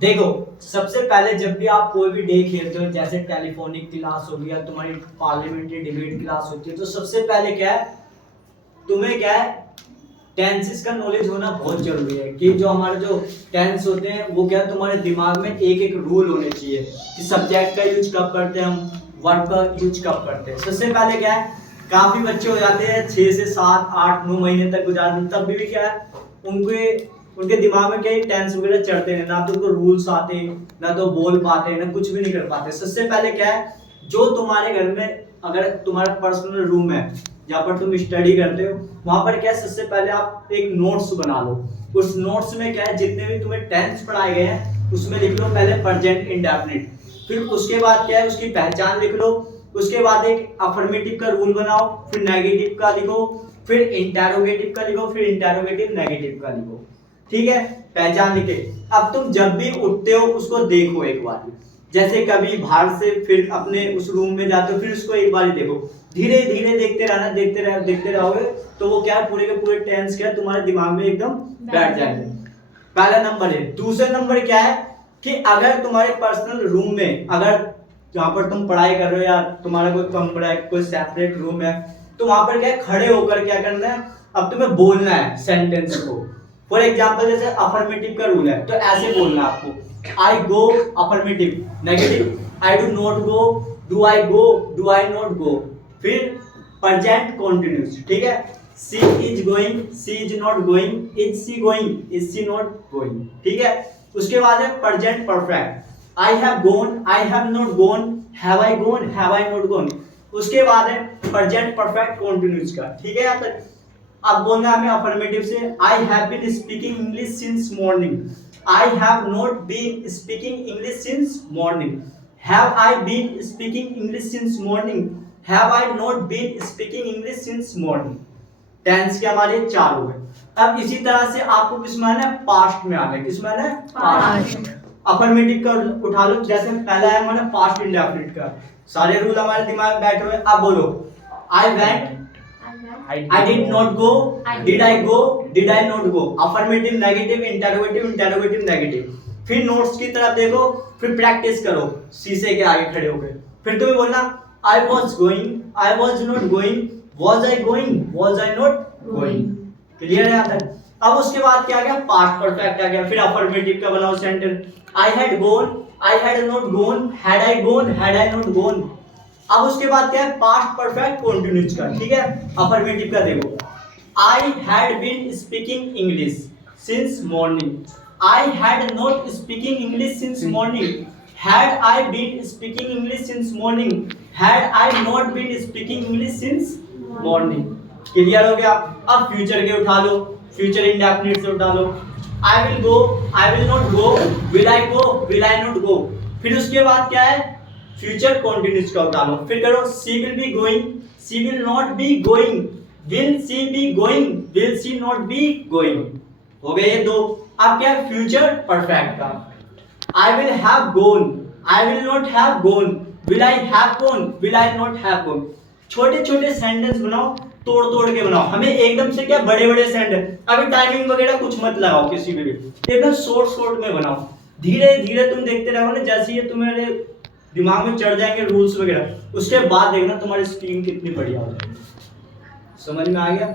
देखो, सबसे पहले जब भी आप कोई भी डे खेलते हो, जैसे टेलीफोनिक क्लास हो गया, तुम्हारी पार्लियामेंट्री डिबेट क्लास होती है, तो सबसे पहले क्या है, तुम्हें क्या है, टेंसेस का नॉलेज होना बहुत जरूरी है। कि जो हमारे जो टेंस होते हैं वो क्या, तुम्हारे दिमाग में एक एक रूल होने चाहिए कि सब्जेक्ट का यूज कब करते हैं हम, वर्ब का यूज कब करते हैं। सबसे पहले क्या है, काफी बच्चे हो जाते हैं 6 से 7 8 9 महीने तक गुजारते हैं, तब भी क्या है, उनके उनके दिमाग में क्या टेंस वगैरह चढ़ते हैं, ना तो उनको रूल्स आते, ना तो बोल पाते, ना कुछ भी नहीं कर पाते। सबसे पहले क्या है, जो तुम्हारे घर में अगर तुम्हारा पर्सनल रूम है जहाँ पर तुम स्टडी करते हो, वहां पर क्या है, सबसे पहले आप एक नोट्स बना लो। उस नोट्स में क्या है, जितने भी तुम्हें टेंस पढ़ाए गए हैं उसमें लिख लो पहले प्रेजेंट इंडेफिनिट, फिर उसके बाद क्या है, उसकी पहचान लिख लो, उसके बाद एक अफर्मेटिव का रूल बनाओ, फिर नेगेटिव का लिखो, फिर इंटरोगेटिव का लिखो, फिर इंटरोगेटिव नेगेटिव का लिखो। ठीक है, पहचान लिखे। अब तुम जब भी उठते हो उसको देखो एक बार, जैसे कभी बाहर से फिर अपने उस रूम में जाते हो, फिर उसको एक बार देखो। धीरे धीरे देखते रहना, देखते रहोगे तो वो क्या है, पूरे के पूरे टेंस क्या है तुम्हारे दिमाग में एकदम बैठ जाएंगे। पहला नंबर है। दूसरा नंबर क्या है कि अगर तुम्हारे पर्सनल रूम में, अगर जहाँ पर तुम पढ़ाई कर रहे हो या तुम्हारा कोई कमरा है, कोई सेपरेट रूम है, तो वहां पर क्या खड़े होकर क्या करना है, अब तुम्हें बोलना है सेंटेंस को। फॉर एग्जाम्पल जैसे अफर्मेटिव का रूल है तो ऐसे बोलना है आपको, I go affirmative, negative I do not go, do I go, do I not go, फिर प्रेजेंट कंटीन्यूअस। ठीक है, she is going, she is not going, is she going, is she not going. ठीक है, उसके बाद है present perfect, I have gone, I have not gone, have I gone, have I not गोन। उसके बाद है प्रेजेंट परफेक्ट कंटीन्यूअस का। ठीक है, यहाँ तक। अब बोलना हमें अफर्मेटिव से, I have been speaking English since morning, I have not been speaking English since morning, have I been speaking English since morning, have I not been speaking English since morning. Tense के हमारे 4 हो गए। अब इसी तरह से आपको किस में आना है, पास्ट में आना है। किस में आना है, पास्ट। अफर्मेटिव का उठा लो, जैसे पहला है हमारा पास्ट इंडेफिनिट का, सारे रूल हमारे दिमाग में बैठे हुए। अब बोलो, I went, I did not go, did I go, did I not go, affirmative, negative, interrogative, negative। फिर नोट्स की तरफ देखो, फिर प्रैक्टिस करो शीशे के आगे खड़े होकर। फिर तुम्हें बोलना, I was going, I was not going, was I going, was I not going। Clear है यहाँ तक। अब उसके बाद क्या आ गया, पास्ट परफेक्ट आ गया। फिर अफर्मेटिव का बनाओ sentence, I had gone, I had not gone, had I gone, had I not gone। अब उसके बाद क्या है, पास्ट परफेक्ट कंटीन्यूअस का। ठीक है, अफर्मेटिव का देखो, I had been speaking English since morning, I had not speaking English since morning, had I been speaking English since morning, had I not been speaking English since morning. Clear हो गया। अब future के उठा लो, future indefinite से उठा लो, I will go, I will not go, will I go, will I not go. फिर उसके बाद क्या है, फ्यूचर कंटीन्यूअस का उठा लो। फिर करो, she will be going, she will not be going, will she be going, will she not be going. हो गए ये 2। अब क्या है, फ्यूचर परफेक्ट का, I will have gone, I will not have gone, will I have gone, will I not have gone. छोटे छोटे sentence बनाओ, तोड़ तोड़ के बनाओ। हमें एकदम से क्या बड़े बड़े सेंटेंस, अभी टाइमिंग वगैरह कुछ मत लगाओ किसी में भी, एकदम शॉर्ट शॉर्ट में बनाओ। धीरे धीरे तुम देखते रहो ना, जैसे ये तुम्हारे दिमाग में चढ़ जाएंगे रूल्स वगैरह, उसके बाद देखना तुम्हारी स्पीकिंग कितनी बढ़िया हो जाएगी। समझ में आ गया।